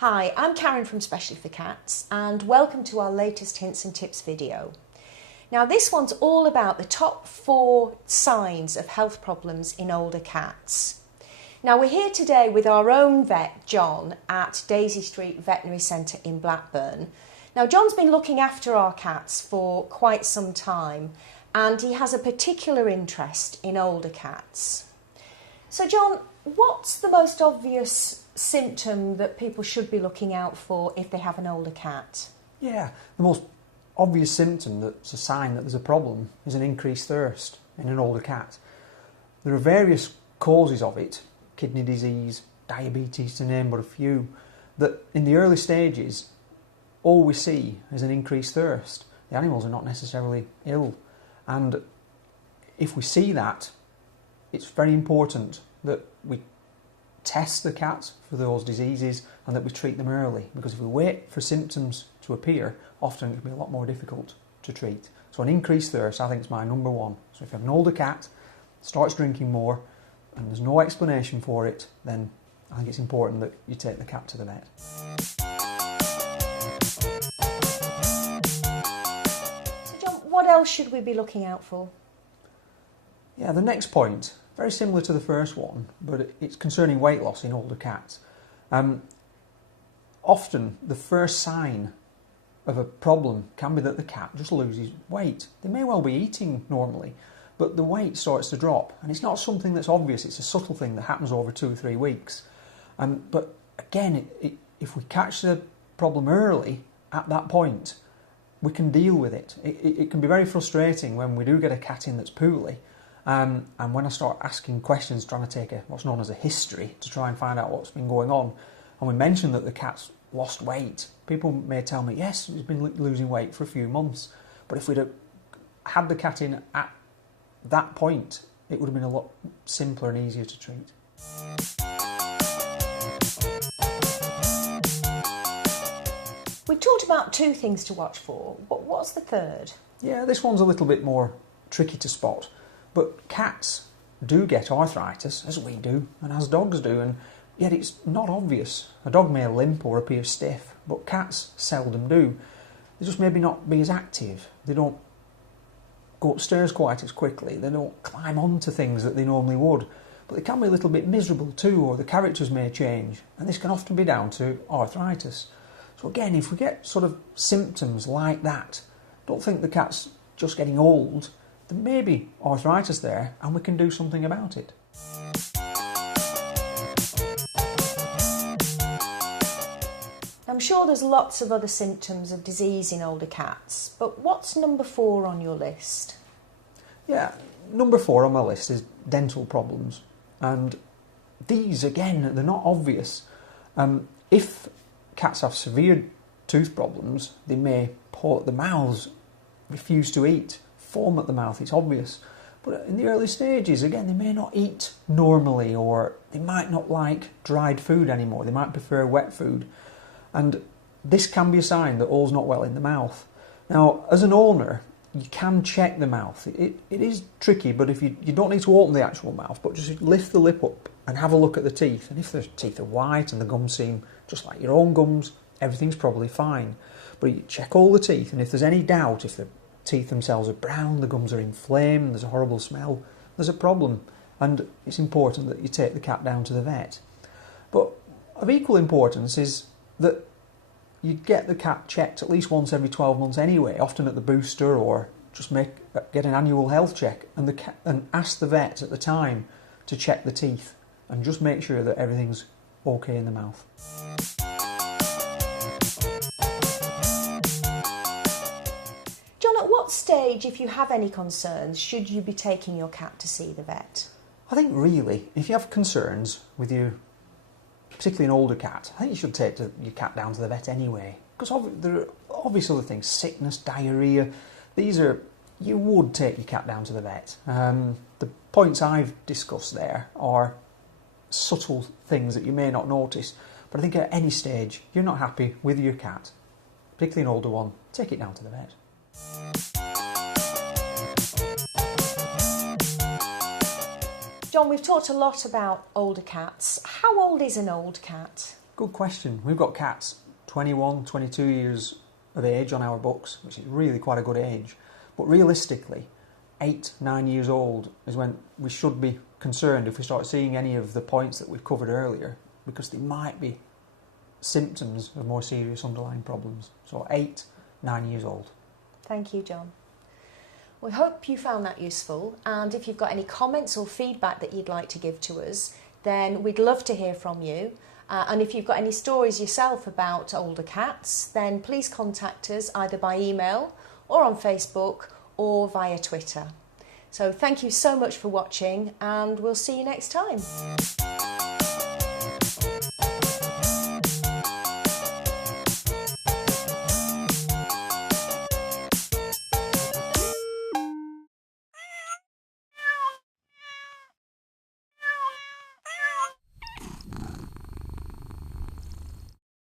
Hi, I'm Karen from Specially for Cats and welcome to our latest Hints and Tips video. Now this one's all about the top 4 signs of health problems in older cats. Now we're here today with our own vet, John, at Daisy Street Veterinary Centre in Blackburn. Now John's been looking after our cats for quite some time and he has a particular interest in older cats. So John, what's the most obvious symptom that people should be looking out for if they have an older cat? Yeah, the most obvious symptom that's a sign that there's a problem is an increased thirst in an older cat. There are various causes of it, kidney disease, diabetes to name but a few, that in the early stages all we see is an increased thirst. The animals are not necessarily ill, and if we see that, it's very important that we test the cats for those diseases and that we treat them early, because if we wait for symptoms to appear, often it can be a lot more difficult to treat. So an increased thirst, I think, is my number one. So if you have an older cat, starts drinking more, and there's no explanation for it, then I think it's important that you take the cat to the vet. So John, what else should we be looking out for? Yeah, the next point, very similar to the first one, but it's concerning weight loss in older cats. Often the first sign of a problem can be that the cat just loses weight. They may well be eating normally, but the weight starts to drop, and it's not something that's obvious, it's a subtle thing that happens over 2 or 3 weeks. But again, if we catch the problem early at that point, we can deal with it. It can be very frustrating when we do get a cat in that's poorly, and when I start asking questions, trying to take what's known as a history to try and find out what's been going on, and we mention that the cat's lost weight, people may tell me, yes, he's been losing weight for a few months, but if we'd have had the cat in at that point, it would have been a lot simpler and easier to treat. We talked about 2 things to watch for, but what's the third? Yeah, this one's a little bit more tricky to spot, but cats do get arthritis, as we do, and as dogs do, and yet it's not obvious. A dog may limp or appear stiff, but cats seldom do. They just maybe not be as active. They don't go upstairs quite as quickly. They don't climb onto things that they normally would. But they can be a little bit miserable too, or the characters may change, and this can often be down to arthritis. So again, if we get sort of symptoms like that, don't think the cat's just getting old. There may be arthritis there, and we can do something about it. I'm sure there's lots of other symptoms of disease in older cats, but what's number 4 on your list? Yeah, number 4 on my list is dental problems, and these, again, they're not obvious. If cats have severe tooth problems, they may pull at the mouths, refuse to eat, foam at the mouth, it's obvious. But in the early stages, again, they may not eat normally, or they might not like dried food anymore, they might prefer wet food. And this can be a sign that all's not well in the mouth. Now, as an owner, you can check the mouth. It is tricky, but if you don't need to open the actual mouth, but just lift the lip up and have a look at the teeth. And if the teeth are white and the gums seem just like your own gums, everything's probably fine. But you check all the teeth, and if there's any doubt, if the teeth themselves are brown, the gums are inflamed, there's a horrible smell, there's a problem. And it's important that you take the cat down to the vet. But of equal importance is that you get the cat checked at least once every 12 months anyway, often at the booster, or just get an annual health check, and ask the vet at the time to check the teeth and just make sure that everything's okay in the mouth. John, at what stage, if you have any concerns, should you be taking your cat to see the vet? I think really, if you have concerns with your, particularly an older cat, I think you should take your cat down to the vet anyway. Because there are obvious other things, sickness, diarrhoea, you would take your cat down to the vet. The points I've discussed there are subtle things that you may not notice, but I think at any stage, you're not happy with your cat, particularly an older one, take it down to the vet. John, we've talked a lot about older cats. How old is an old cat? Good question. We've got cats 21, 22 years of age on our books, which is really quite a good age. But realistically, 8, 9 years old is when we should be concerned if we start seeing any of the points that we've covered earlier, because they might be symptoms of more serious underlying problems. So 8, 9 years old. Thank you, John. We hope you found that useful, and if you've got any comments or feedback that you'd like to give to us, then we'd love to hear from you. And if you've got any stories yourself about older cats, then please contact us either by email or on Facebook or via Twitter. So thank you so much for watching, and we'll see you next time.